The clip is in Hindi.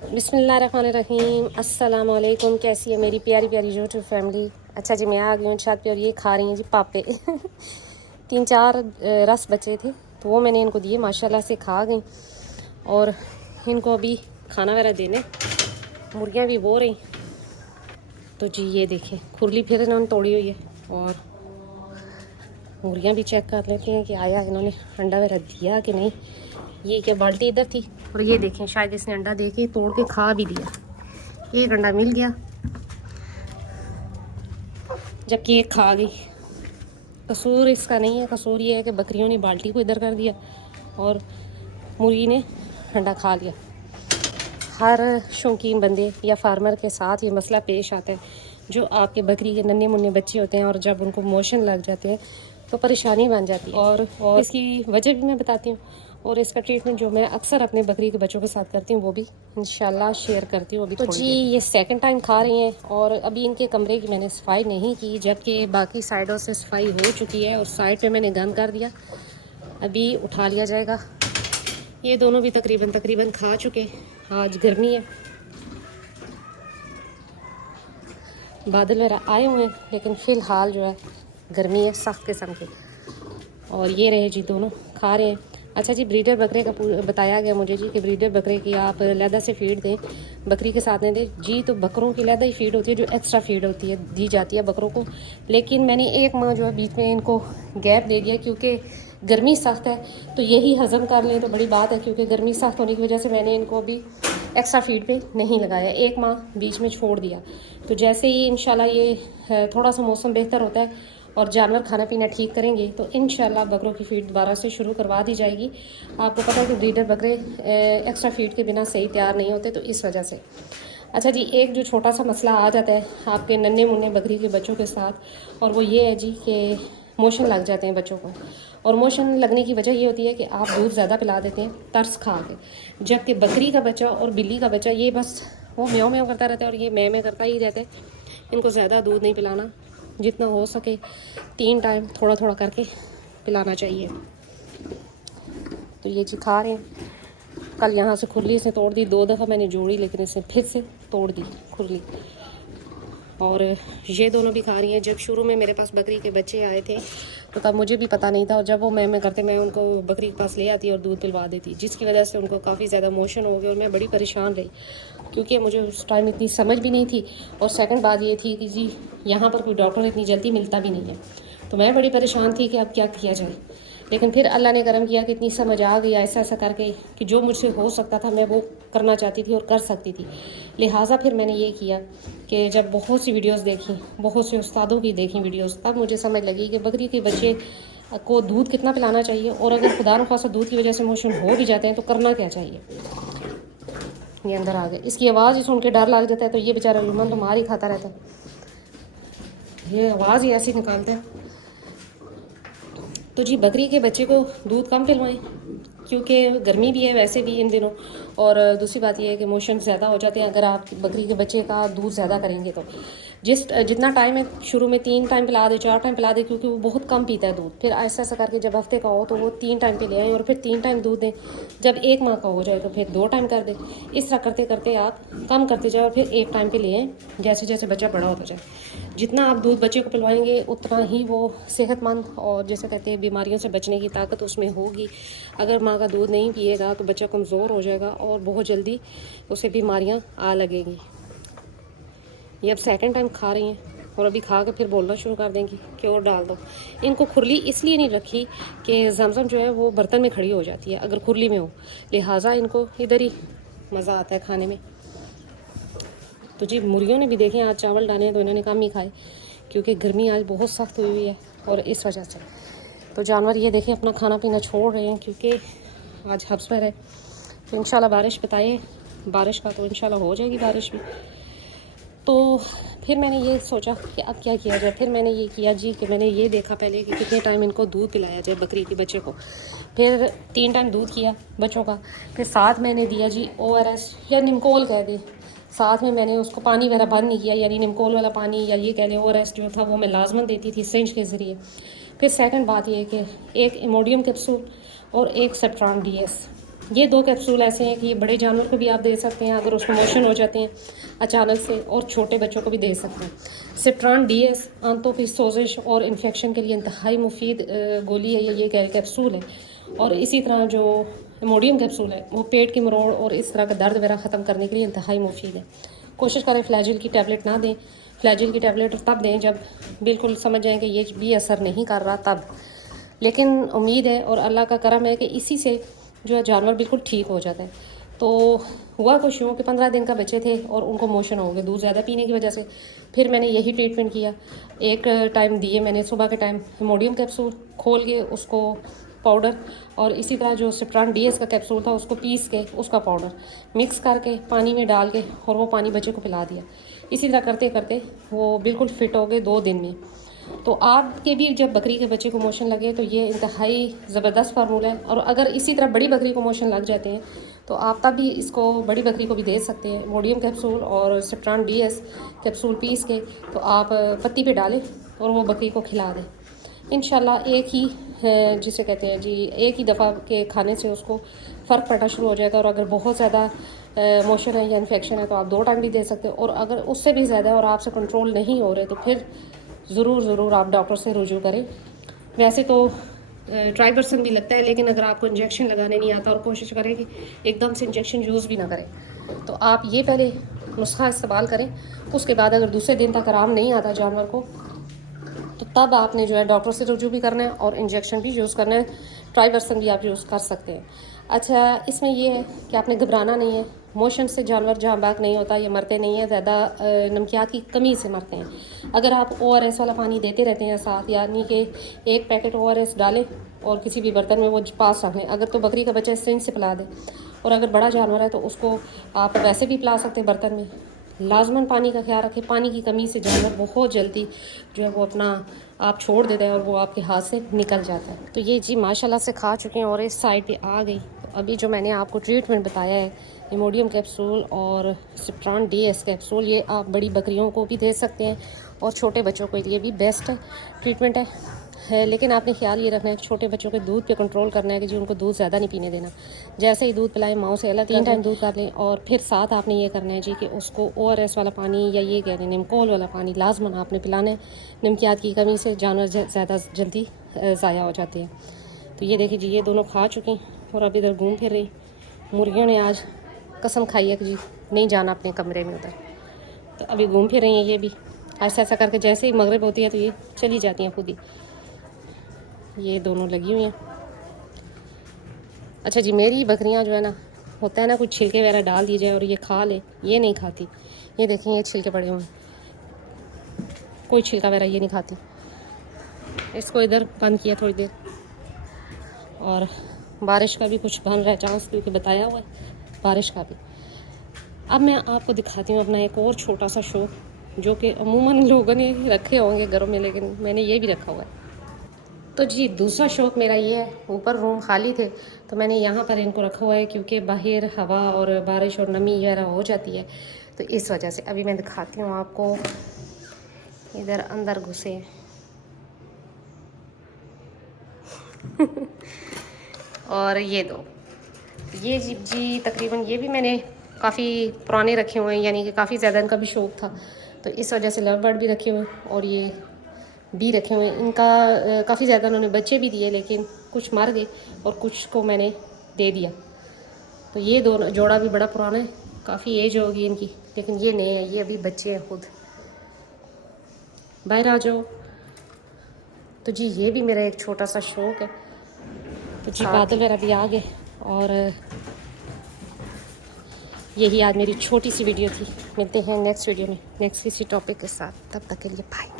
बिस्मिल्लाहिर्रहमानिर्रहीम। अस्सलाम वालेकुम। कैसी है मेरी प्यारी प्यारी यूट्यूब फैमिली। अच्छा जी, मैं आ गई हूँ छत पे और ये खा रही हैं जी पापे। 3-4 रस बचे थे तो वो मैंने इनको दिए, माशाल्लाह से खा गई। और इनको अभी खाना वगैरह देने, मुर्गियाँ भी बो रही। तो जी ये देखें, खुरली फिर इन्होंने तोड़ी हुई है। और मुर्गियाँ भी चेक कर लेती हैं कि आया इन्होंने अंडा वगैरह दिया कि नहीं। ये क्या बाल्टी इधर थी और ये देखें, शायद इसने अंडा दे के तोड़ के खा भी दिया। एक अंडा मिल गया जबकि एक खा गई। कसूर इसका नहीं है, कसूर ये है कि बकरियों ने बाल्टी को इधर कर दिया और मुर्गी ने अंडा खा लिया। हर शौकीन बंदे या फार्मर के साथ ये मसला पेश आता है। जो आपके बकरी के नन्हे मुन्ने बच्चे होते हैं और जब उनको मोशन लग जाते हैं तो परेशानी बन जाती है। और इसकी वजह भी मैं बताती हूँ और इसका ट्रीटमेंट जो मैं अक्सर अपने बकरी के बच्चों के साथ करती हूँ वो भी इंशाल्लाह शेयर करती हूँ अभी। तो जी ये सेकंड टाइम खा रही हैं और अभी इनके कमरे की मैंने सफाई नहीं की, जबकि बाकी साइडों से सफाई हो चुकी है और साइड पे मैंने गंद कर दिया। अभी उठा लिया जाएगा। ये दोनों भी तकरीबन खा चुके। आज गर्मी है, बादल वगैरह आए हुए हैं, लेकिन फ़िलहाल जो है गर्मी है सख्त किस्म की। और ये रहे जी दोनों खा रहे हैं। अच्छा जी, ब्रीडर बकरे का बताया गया मुझे जी कि ब्रीडर बकरे की आप लैदा से फीड दें, बकरी के साथ नहीं दें जी। तो बकरों की लैदा ही फीड होती है जो एक्स्ट्रा फीड होती है, दी जाती है बकरों को। लेकिन मैंने एक माह जो है बीच में इनको गैप दे दिया क्योंकि गर्मी सख्त है। तो यही हज़म कर लें तो बड़ी बात है, क्योंकि गर्मी सख्त होने की वजह से मैंने इनको अभी एक्स्ट्रा फीड पे नहीं लगाया, एक माह बीच में छोड़ दिया। तो जैसे ही इंशाल्लाह ये थोड़ा सा मौसम बेहतर होता है और जानवर खाना पीना ठीक करेंगे तो इंशाल्लाह बकरों की फीड दोबारा से शुरू करवा दी जाएगी। आपको पता है कि ब्रीडर बकरे एक्स्ट्रा फीड के बिना सही तैयार नहीं होते, तो इस वजह से। अच्छा जी, एक जो छोटा सा मसला आ जाता है आपके नन्हे मुन्ने बकरी के बच्चों के साथ, और वो ये है जी कि मोशन लग जाते हैं बच्चों को। और मोशन लगने की वजह ये होती है कि आप दूध ज़्यादा पिला देते हैं तरस खा के, जबकि बकरी का बच्चा और बिल्ली का बच्चा ये बस वो म्याऊं म्याऊं करता रहता है और ये मैं करता ही रहता है। इनको ज़्यादा दूध नहीं पिलाना, जितना हो सके 3 टाइम थोड़ा थोड़ा करके पिलाना चाहिए। तो ये जी खा रहे हैं। कल यहाँ से खुरली से तोड़ दी, 2 दफ़ा मैंने जोड़ी लेकिन इसने फिर से तोड़ दी खुरली। और ये दोनों भी खा रही हैं। जब शुरू में मेरे पास बकरी के बच्चे आए थे तो तब मुझे भी पता नहीं था, और जब वो मैं करते मैं उनको बकरी के पास ले आती और दूध पिलवा देती, जिसकी वजह से उनको काफ़ी ज़्यादा मोशन हो गए और मैं बड़ी परेशान रही क्योंकि मुझे उस टाइम इतनी समझ भी नहीं थी। और सेकंड बात ये थी कि जी यहाँ पर कोई डॉक्टर इतनी जल्दी मिलता भी नहीं है, तो मैं बड़ी परेशान थी कि अब क्या किया जाए। लेकिन फिर अल्लाह ने करम किया कि इतनी समझ आ गई ऐसा ऐसा करके कि जो मुझसे हो सकता था मैं वो करना चाहती थी और कर सकती थी। लिहाजा फिर मैंने ये किया कि जब बहुत सी वीडियोस देखी, बहुत से उस्तादों की देखी वीडियोस, तब मुझे समझ लगी कि बकरी के बच्चे को दूध कितना पिलाना चाहिए, और अगर खुदा न खासा दूध की वजह से मोशन हो भी जाते हैं तो करना क्या चाहिए। ये अंदर आ गए, इसकी आवाज़ ही सुन के डर लग जाता है, तो ये बेचारा लुमन तो मार ही खाता रहता है, ये आवाज़ ही ऐसी निकालते हैं। तो जी बकरी के बच्चे को दूध कम पिलवाएं क्योंकि गर्मी भी है वैसे भी इन दिनों, और दूसरी बात यह है कि मोशन ज़्यादा हो जाते हैं अगर आप बकरी के बच्चे का दूध ज़्यादा करेंगे तो। जितना टाइम है शुरू में 3 टाइम पिला दे, 4 टाइम पिला दे, क्योंकि वो बहुत कम पीता है दूध। फिर ऐसा ऐसा करके जब हफ्ते का हो तो वो 3 टाइम पे ले आएँ और फिर 3 टाइम दूध दें। जब 1 माह का हो जाए तो फिर 2 टाइम कर दें। इस तरह करते करते आप कम करते जाए और फिर 1 टाइम पे ले आएँ जैसे जैसे बच्चा बड़ा होता जाए। जितना आप दूध बच्चे को पिलवाएंगे उतना ही वो सेहतमंद और जैसे कहते हैं बीमारियों से बचने की ताकत उसमें होगी। अगर माँ का दूध नहीं पिएगा तो बच्चा कमज़ोर हो जाएगा और बहुत जल्दी उसे बीमारियाँ आ लगेंगी। ये अब सेकंड टाइम खा रही हैं और अभी खा के फिर बोलना शुरू कर देंगी कि और डाल दो। इनको खुरली इसलिए नहीं रखी कि जमजम जो है वो बर्तन में खड़ी हो जाती है अगर खुरली में हो, लिहाजा इनको इधर ही मज़ा आता है खाने में। तो जी मुर्गियों ने भी देखें आज चावल डाले तो इन्होंने कम ही खाए क्योंकि गर्मी आज बहुत सख्त हुई हुई है और इस वजह से। तो जानवर ये देखें अपना खाना पीना छोड़ रहे हैं क्योंकि आज हब्स पर है। तो इंशाल्लाह बारिश बताए, बारिश का तो इंशाल्लाह हो जाएगी बारिश भी। तो फिर मैंने ये सोचा कि अब क्या किया जाए। फिर मैंने ये किया जी कि मैंने ये देखा पहले कि कितने टाइम इनको दूध पिलाया जाए बकरी के बच्चे को। फिर 3 टाइम दूध किया बच्चों का। फिर साथ मैंने दिया जी ORS या निमकोल कह दे, साथ में मैंने उसको पानी वगैरह बंद नहीं किया, यानी निमकोल वाला पानी या ये कह लें ORS जो था वो मैं लाजमन देती थी सिंज के ज़रिए। फिर सेकंड बात ये है कि एक इमोडियम कैप्सूल और एक सेप्ट्रान DS ये 2 कैप्सूल ऐसे हैं कि ये बड़े जानवर को भी आप दे सकते हैं अगर उसको मोशन हो जाते हैं अचानक से, और छोटे बच्चों को भी दे सकते हैं। सिप्ट्रान DS आंतों की सोजिश और इन्फेक्शन के लिए इंतहाई मुफीद गोली है ये कैप्सूल है। और इसी तरह जो इमोडियम कैप्सूल है वो पेट की मरोड़ और इस तरह का दर्द वगैरह ख़त्म करने के लिए इंतहाई मुफीद है। कोशिश करें फ्लैजिल की टैबलेट ना दें, फ्लैजिल की टैबलेट तब दें जब बिल्कुल समझ जाएँ कि ये भी असर नहीं कर रहा तब। लेकिन उम्मीद है और अल्लाह का करम है कि इसी से जो है जानवर बिल्कुल ठीक हो जाता है। तो हुआ कुछ यूँ कि 15 दिन का बच्चे थे और उनको मोशन हो गए दूध ज़्यादा पीने की वजह से। फिर मैंने यही ट्रीटमेंट किया। एक टाइम दिए मैंने सुबह के टाइम इमोडियम कैप्सूल खोल के उसको पाउडर, और इसी तरह जो सिप्ट्रान DS का कैप्सूल था उसको पीस के उसका पाउडर मिक्स करके पानी में डाल के और वो पानी बच्चे को पिला दिया। इसी तरह करते करते वो बिल्कुल फिट हो गए 2 दिन में। तो आपके भी जब बकरी के बच्चे को मोशन लगे तो ये इंतहाई ज़बरदस्त फार्मूला है। और अगर इसी तरह बड़ी बकरी को मोशन लग जाते हैं तो आप तब भी इसको बड़ी बकरी को भी दे सकते हैं। मोडियम कैप्सूल और सिप्ट्रान DS कैप्सूल पीस के तो आप पत्ती पे डालें और वो बकरी को खिला दें। इंशाल्लाह एक ही जिसे कहते हैं जी एक ही दफ़ा के खाने से उसको फ़र्क पड़ना शुरू हो जाएगा। और अगर बहुत ज़्यादा मोशन है या इन्फेक्शन है तो आप 2 टाइम भी दे सकते हो। और अगर उससे भी ज़्यादा और आपसे कंट्रोल नहीं हो रहे तो फिर ज़रूर आप डॉक्टर से रुजू करें। वैसे तो ट्राइबरसन भी लगता है, लेकिन अगर आपको इंजेक्शन लगाने नहीं आता और कोशिश करें कि एकदम से इंजेक्शन यूज़ भी ना करें तो आप ये पहले नुस्खा इस्तेमाल करें। उसके बाद अगर दूसरे दिन तक आराम नहीं आता जानवर को तो तब आपने जो है डॉक्टर से रुजू भी करना है और इंजेक्शन भी यूज़ करना है। ट्राइबरसन भी आप यूज़ कर सकते हैं। अच्छा, इसमें ये है कि आपने घबराना नहीं है। मोशन से जानवर जहाँ बाग नहीं होता, ये मरते नहीं हैं, ज़्यादा नमकियात की कमी से मरते हैं। अगर आप ORS वाला पानी देते रहते हैं साथ, यानी कि एक पैकेट ORS डालें और किसी भी बर्तन में वो पास रख लें। अगर तो बकरी का बच्चा सिंज से पिला दें, और अगर बड़ा जानवर है तो उसको आप वैसे भी पिला सकते हैं बर्तन में। लाजमन पानी का ख्याल रखें। पानी की कमी से जानवर बहुत जल्दी जो है वो अपना आप छोड़ देता है और वो आपके हाथ से निकल जाता है। तो ये जी माशाल्लाह से खा चुके हैं और इस साइड पे आ गई। तो अभी जो मैंने आपको ट्रीटमेंट बताया है इमोडियम कैप्सूल और सिप्ट्रान DS कैप्सूल, ये आप बड़ी बकरियों को भी दे सकते हैं और छोटे बच्चों के लिए भी बेस्ट ट्रीटमेंट है। लेकिन आपने ख्याल ये रखना है कि छोटे बच्चों के दूध पे कंट्रोल करना है कि जी उनको दूध ज़्यादा नहीं पीने देना। जैसे ही दूध पिलाएं माओ से अलग 3 टाइम दूध कर लें। और फिर साथ आपने ये करना है जी कि उसको ORS वाला पानी या ये कह रहे हैं निमकोल वाला पानी लाजमन आपने पिलाना है। नमकियात की कमी से जानवर ज़्यादा जल्दी ज़ाया हो जाते हैं। तो ये देखिए जी ये दोनों खा चुकी और अब इधर घूम फिर रही। मुर्गियों ने आज कसम खाई है कि जी नहीं जाना अपने कमरे में उधर, तो अभी घूम फिर रही हैं ये भी। ऐसा करके जैसे ही मगरिब होती है तो ये चली जाती हैं खुद ही। ये दोनों लगी हुई हैं। अच्छा जी, मेरी बकरियां जो है ना, होता है ना कुछ छिलके वगैरह डाल दिए जाए और ये खा ले, ये नहीं खाती। ये देखें ये छिलके पड़े हुए हैं, कोई छिलका वगैरह ये नहीं खाती। इसको इधर बंद किया थोड़ी देर। और बारिश का भी कुछ बन रहा है चांस, क्योंकि बताया हुआ है बारिश का भी। अब मैं आपको दिखाती हूँ अपना एक और छोटा सा शौक, जो कि अमूमन लोगों ने रखे होंगे घरों में, लेकिन मैंने ये भी रखा हुआ है। तो जी दूसरा शौक़ मेरा ये है, ऊपर रूम खाली थे तो मैंने यहाँ पर इनको रखा हुआ है, क्योंकि बाहर हवा और बारिश और नमी वगैरह हो जाती है तो इस वजह से। अभी मैं दिखाती हूँ आपको, इधर अंदर घुसे और ये दो, ये जी तकरीबन ये भी मैंने काफ़ी पुराने रखे हुए हैं, यानी कि काफ़ी ज़्यादा इनका भी शौक़ था तो इस वजह से लव बर्ड भी रखे हुए हैं और ये भी रखे हुए हैं। इनका काफ़ी ज़्यादा उन्होंने बच्चे भी दिए, लेकिन कुछ मर गए और कुछ को मैंने दे दिया। तो ये दोनों जोड़ा भी बड़ा पुराना है, काफ़ी एज होगी इनकी, लेकिन ये नए हैं, ये अभी बच्चे हैं खुद। बाहर आ जाओ। तो जी ये भी मेरा एक छोटा सा शौक़ है। तो जी बादल वगैरह भी आ गए और यही आज मेरी छोटी सी वीडियो थी। मिलते हैं नेक्स्ट वीडियो में नेक्स्ट किसी टॉपिक के साथ, तब तक के लिए बाय।